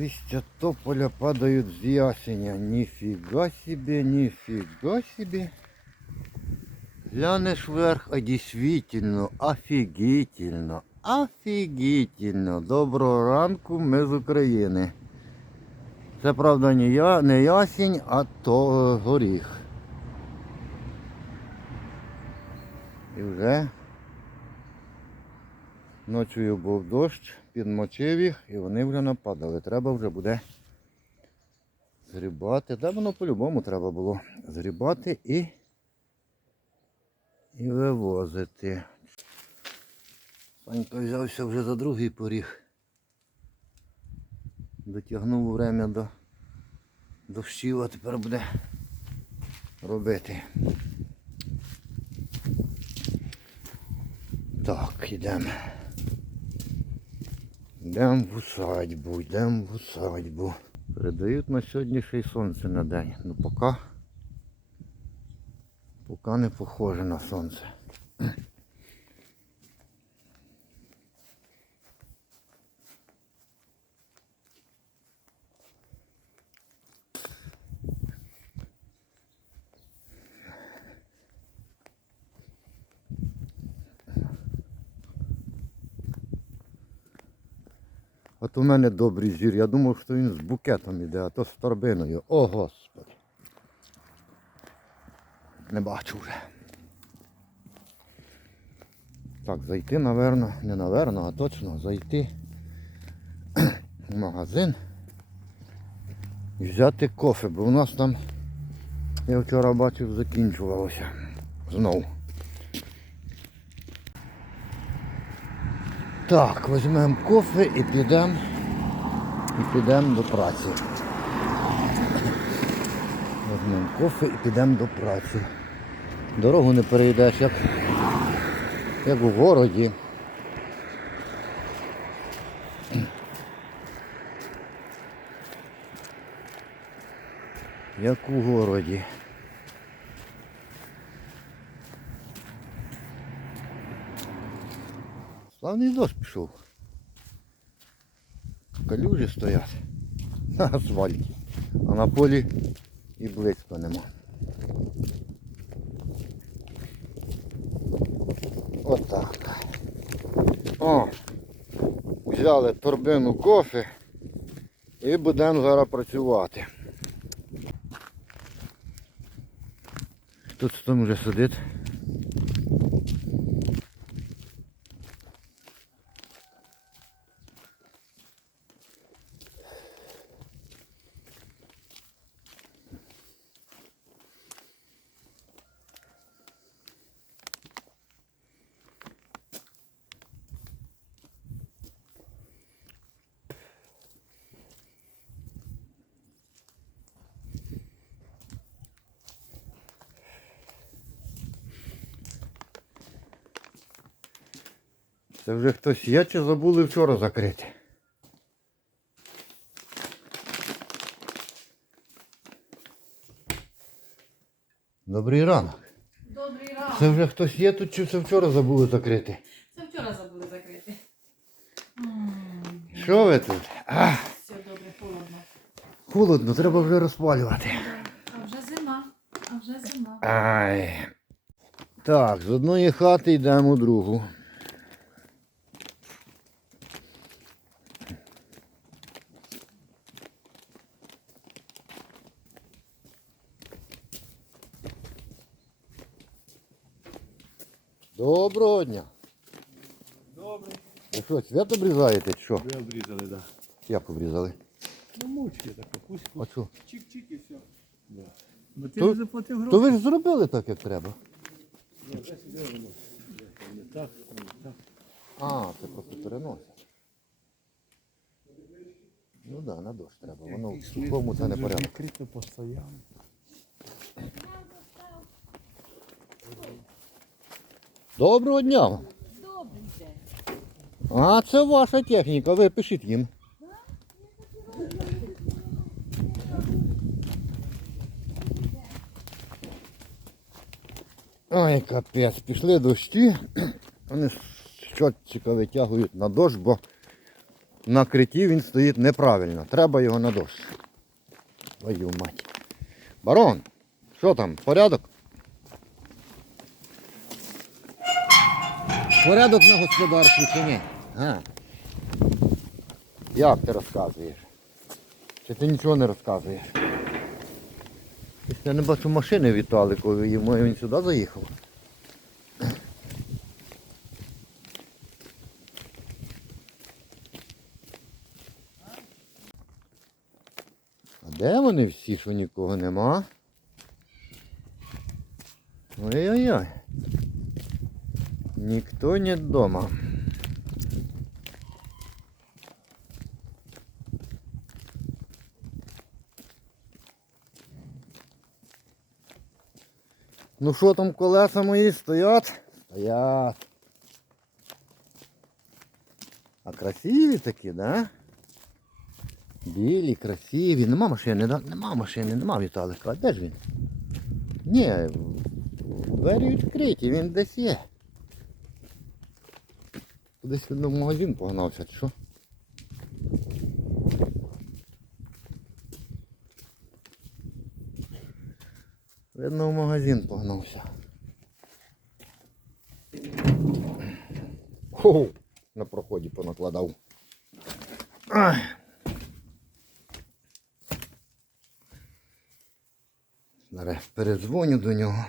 Листья тополя падают с ясеня. Нифига себе, нифига себе. Глянешь вверх, а действительно, офігітельно, офігітельно. Доброго ранку, ми з України. Це правда не, я, не ясень, а то е, горіх. І вже ночою був дощ, підмочив їх і вони вже нападали. Треба вже буде зрібати. Та воно по-любому треба було зрібати і, і вивозити. Санька взявся вже за другий поріг. Дотягнув время до дощів, а тепер буде робити. Так, йдемо. Йдемо в усадьбу, йдемо в усадьбу. Передають на сьогодні ще й сонце на день. Ну поки, поки не похоже на сонце. У мене добрий зір. Я думав, що він з букетом іде, а то з торбиною. О, Господи. Не бачу вже. Так, зайти, напевно, не напевно, а точно зайти в магазин і взяти кофе, бо у нас там, я вчора бачив, закінчувалося. Знову. Так, візьмемо кофе і підемо і підемо до праці. Візьмемо кофе і підемо до праці. Дорогу не перейдеш, як, як у городі. Як у городі. Славний дощ пішов. Калюжі стоять на асфальті, а на полі і близько нема. Отак. О, взяли торбину кофе і будемо зараз працювати. Тут там вже сидить. Це вже хтось є чи забули вчора закрити? Добрий ранок. Добрий ранок. Це вже хтось є тут чи це вчора забули закрити? Це вчора забули закрити. Що ви тут? А, Все добре, холодно. холодно, треба вже розпалювати. А вже зима. А вже зима. Ай. Так, з одної хати йдемо у другу. Доброго дня. Добре. Ви що, свят обрізаєте чи що? Ви обрізали, так. Да. Як обрізали? Ну мучки так, пусть А що? чик-чик і все. Да. Бо ти То- не заплатив гроші. То ви ж зробили так, як треба. Ну, десь іде воно. Не так, не так. А, це просто переносять. Ну так, да, на дощ треба. Воно в сухому це не порядок. Закрито постійно. Доброго дня вам. Добрий день. А це ваша техніка, ви пишіть їм. Ой, капець, пішли дощі. Вони щотчика витягують на дощ, бо на криті він стоїть неправильно. Треба його на дощ. Твою мать. Барон, що там, порядок? Порядок на господарстві чи ні? А. Як ти розказуєш? Чи ти нічого не розказуєш? Я не бачу машини Віталикові, він сюди заїхав. А де вони всі, що нікого нема? Ой-ой-ой. Ніхто не вдома. Ну що там колеса мої стоять? Стоять. А красиві такі, да? Білі, красиві. Нема машини, да? Нема машини, нема Віталика. А де ж він? Ні, двері відкриті, він десь є. Десь видно в магазин погнався, чи що? Видно, в магазин погнався. Хо, на проході понакладав. Ай. Зараз передзвоню до нього.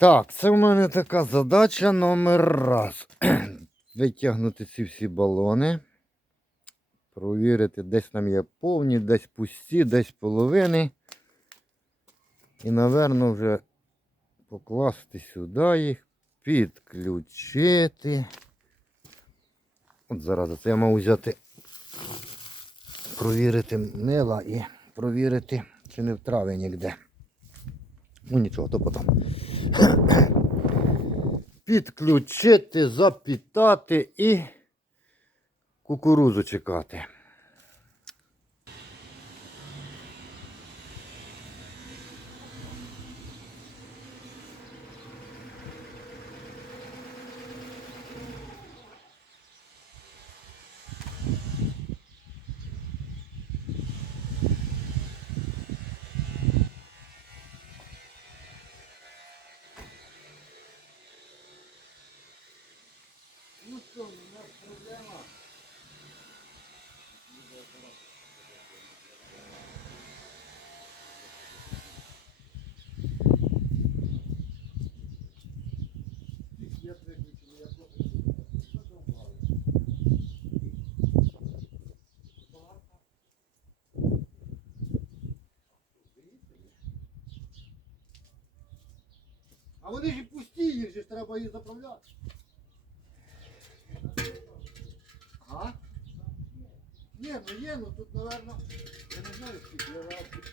Так, це в мене така задача номер раз. Витягнути ці всі балони. Провірити, десь там є повні, десь пусті, десь половини. І, напевно, вже покласти сюди їх, підключити. От зараз це я мав взяти, провірити мила і провірити, чи не втрави ніде. Ну нічого, то потім. Підключити, запітати і кукурузу чекати. У нас проблема. А вони ж пусті, їх же ж треба їх заправляти. Ні, ну є, ну тут, напевно, я не знаю, скільки я раз під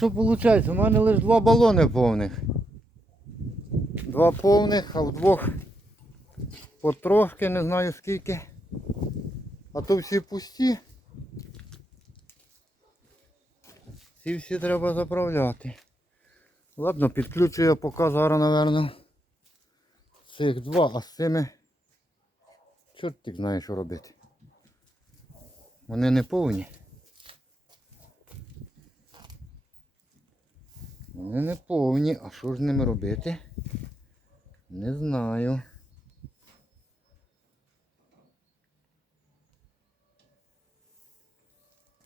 що виходить? У мене лише два балони повних. Два повних, а в двох потрошки, не знаю скільки. А то всі пусті. Ці всі треба заправляти. Ладно, підключу я поки зараз, напевно. Цих два, а з цими чорт ти знає, що робити. Вони не повні. Вони не повні, а що ж з ними робити? Не знаю.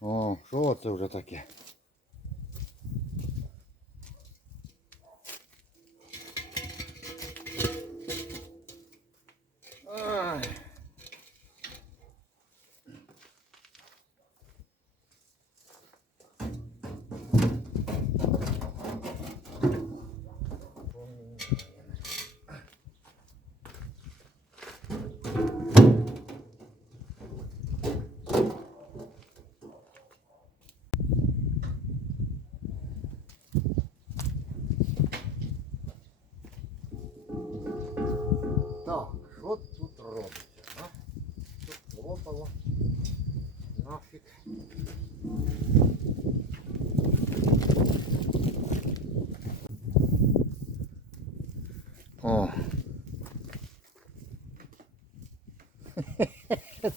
О, що це вже таке?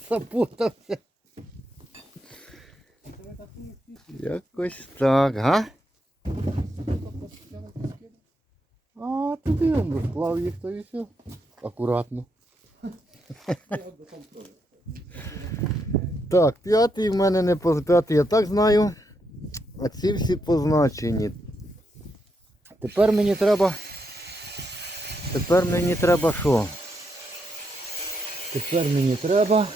Запутався. Якось так, га? А, туди він розклав їх, то і все. Акуратно. Так, п'ятий в мене не поз... п'ятий, я так знаю. А ці всі позначені. Тепер мені треба. Тепер мені треба що? Тепер мені треба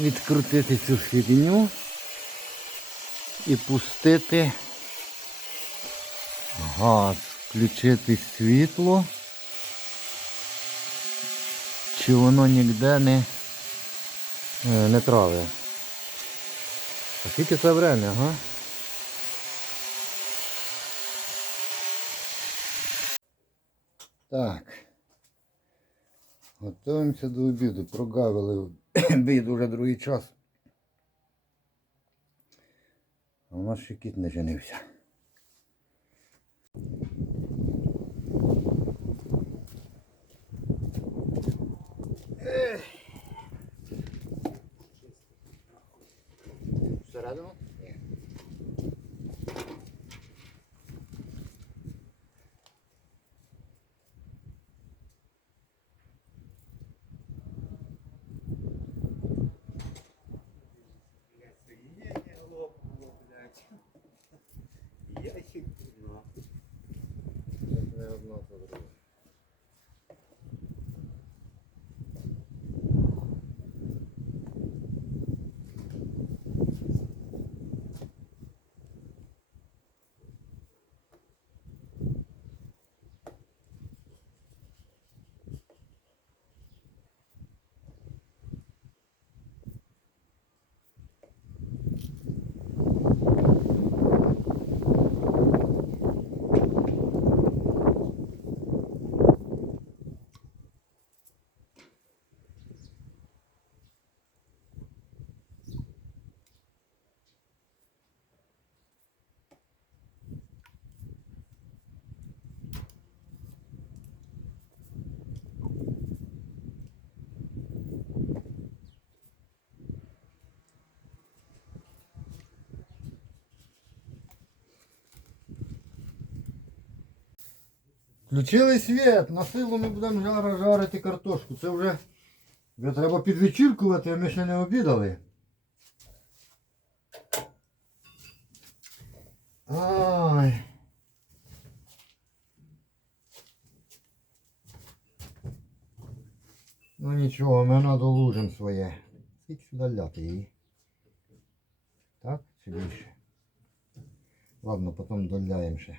відкрутити цю фігню і пустити газ, включити світло. Чи воно ніде не, е, не траве. А скільки це время, ага? Так. Готуємося до обіду. Прогавили обід уже другий час. А у нас ще кіт не женився. Всередину? Ні. Не одно, то друге. Включили світ, на силу ми будемо жара жарити картошку. Це вже, вже треба підвечіркувати, а ми ще не обідали. Ай. Ну нічого, ми надолужимо своє. Скільки сюди ляти її? Так, чи більше? Ладно, потім доляємо ще.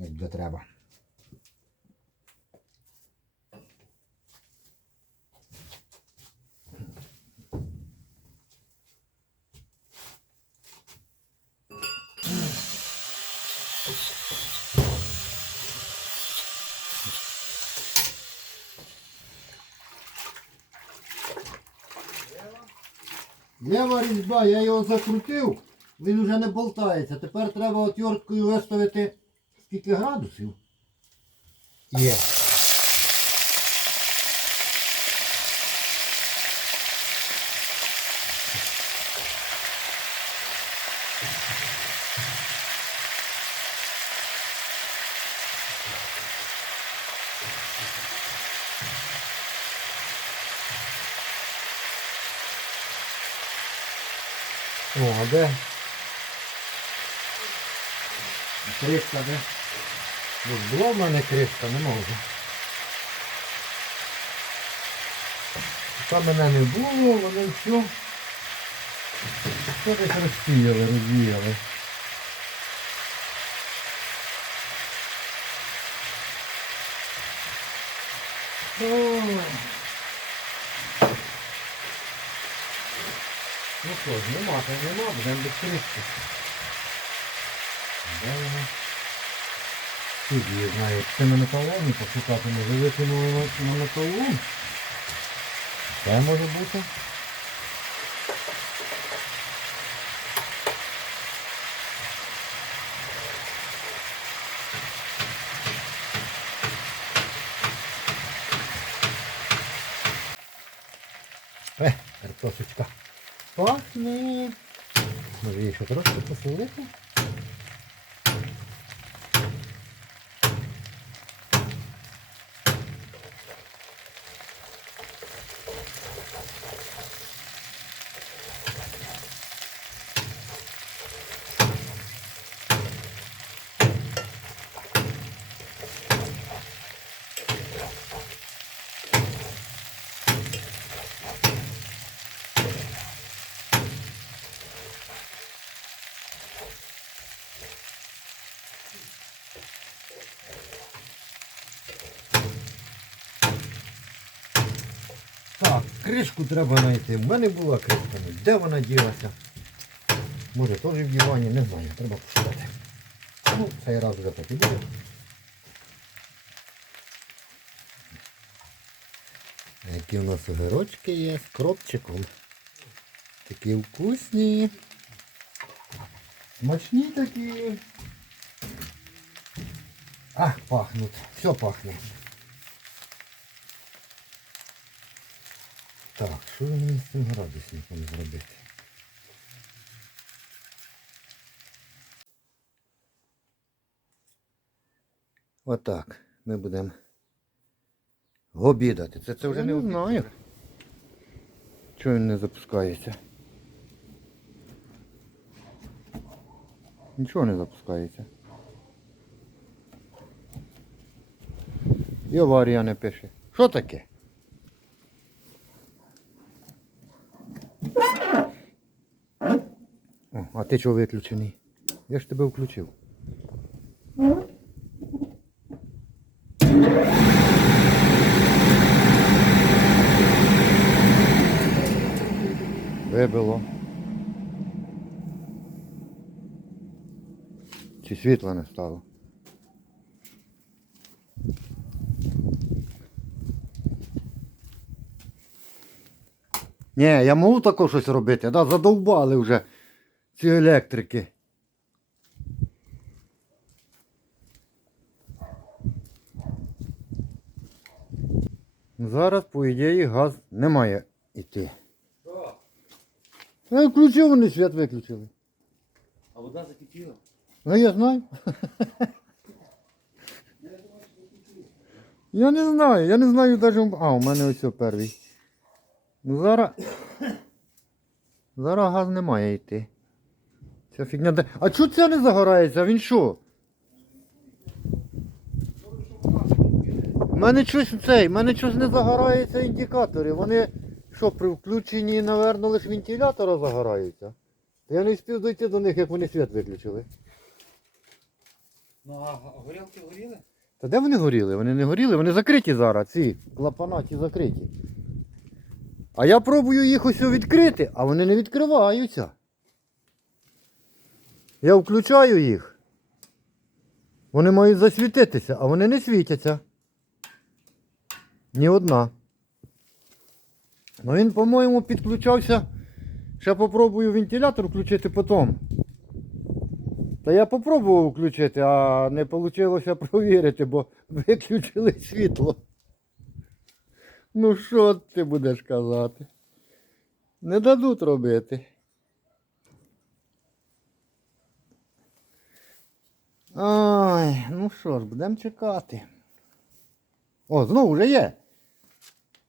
Як буде треба. Лева різьба, я його закрутив, він вже не болтається. Тепер треба отверткою виставити fica errado, filho. E yeah. é. Både Trykk, da. Ось була в мене кришка, нема вже. Там мене не було, вони все. Що десь розсіяли, розвіяли. Ну що ж, нема, то нема, будемо без кришки. Вона? Знаю, це на металоломі пошукати, може викинули на, металолом. Це може бути. Е, картошечка. Пахне. Може її ще трошки посолити? Так, кришку треба знайти. У мене була кришка. Де вона ділася? Може теж в дивані, не знаю, треба пошукати. Ну, цей раз вже так і буде. Які у нас огірочки є з кропчиком. Такі вкусні. Смачні такі. Ах, пахнуть. Все пахне. Так, що мені з цим градусником зробити? Отак. Ми будемо обідати. Це, це вже не знаю. Чого він не запускається? Нічого не запускається. І аварія не пише. Що таке? О, а ти чого виключений? Я ж тебе включив. Вибило. Чи світла не стало? Ні, я можу тако щось робити, да, задовбали вже ці електрики. Зараз, по ідеї, газ не має йти. Ну, включив, вони світ виключили. А вода закипіла. Ну я знаю. Я не знаю, я не знаю навіть. А, у мене ось перший. Ну зараз. Зараз газ не має йти. Ця фігня. де- А чого це не загорається? Він що? У мене щось цей, у мене щось не загораються індикатори. Вони що, при включенні, напевно, лише вентилятора загораються. Та я не встиг дойти до них, як вони світ виключили. Ну а горілки горіли? Та де вони горіли? Вони не горіли, вони закриті зараз, ці клапана ті закриті. А я пробую їх ось відкрити, а вони не відкриваються. Я включаю їх. Вони мають засвітитися, а вони не світяться. Ні одна. Ну він, по-моєму, підключався. Ще попробую вентилятор включити потім. Та я попробував включити, а не вийшло провірити, бо виключили світло. Ну що ти будеш казати? Не дадуть робити. Ой, ну що ж, будемо чекати. О, знову вже є.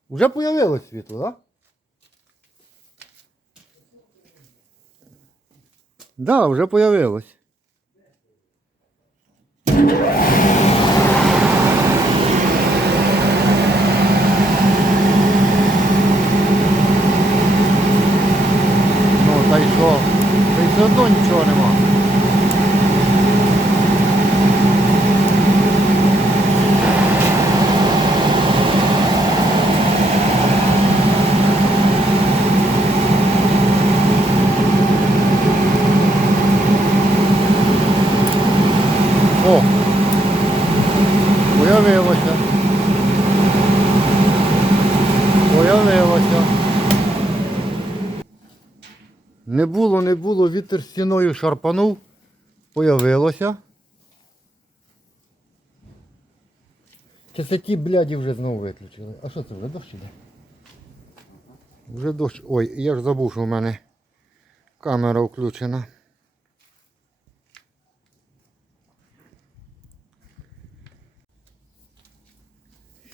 Уже появилось світло, так? Да, вже появилось. Ну, та й що? Та й все одно нічого нема. О! Появилося. Появилося. Не було, не було, вітер стіною шарпанув. Появилося. Ті бляді вже знову виключили? А що це вже дощ іде? Вже дощ. Ой, я ж забув, що в мене камера включена.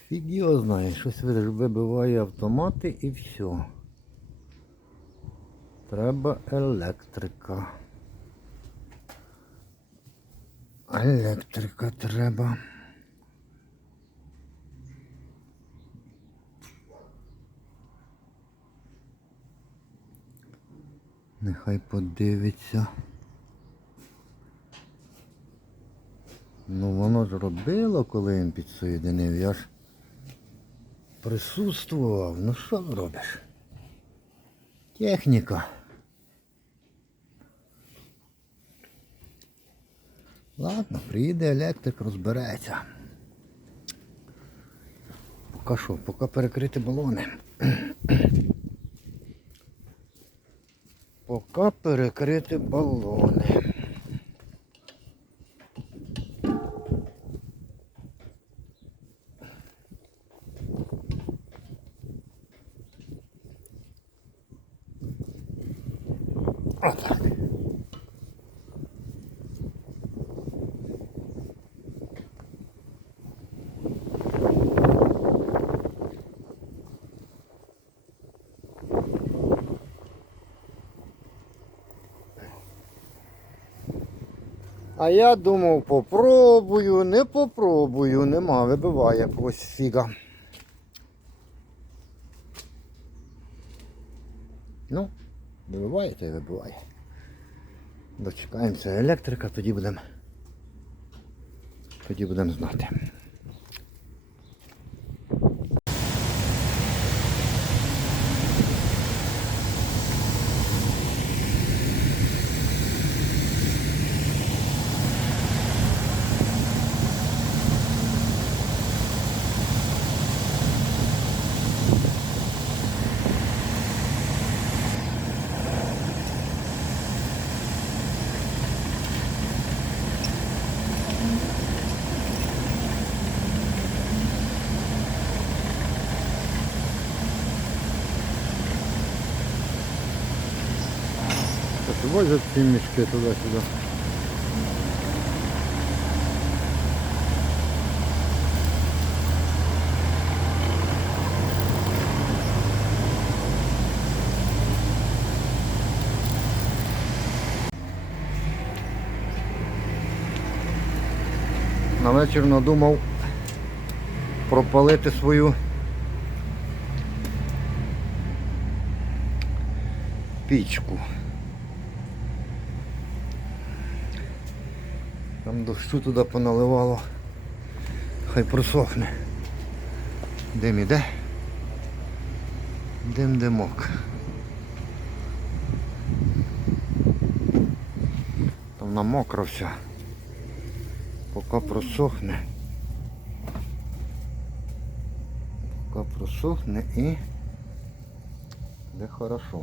Фіг його знає, щось ви- вибиває автомати і все. Треба електрика. Електрика треба. Нехай подивиться. Ну воно ж робило, коли він підсоєдинив. Я ж присутствував. Ну що зробиш? Техніка. Ладно, приїде електрик, розбереться. Поки що, поки перекрити балони. Поки перекрити балони. Отак. А я думав, попробую, не попробую, нема, вибиває якогось фіга. Ну, вибиває, то й вибиває. Дочекаємося електрика, тоді будемо. Тоді будемо знати. Так, возять ці мішки туди-сюди. На вечір надумав пропалити свою пічку. Там дощу туди поналивало. Хай просохне. Дим іде. Дим димок. Там вона мокра вся. Поки просохне. Поки просохне і буде хорошо.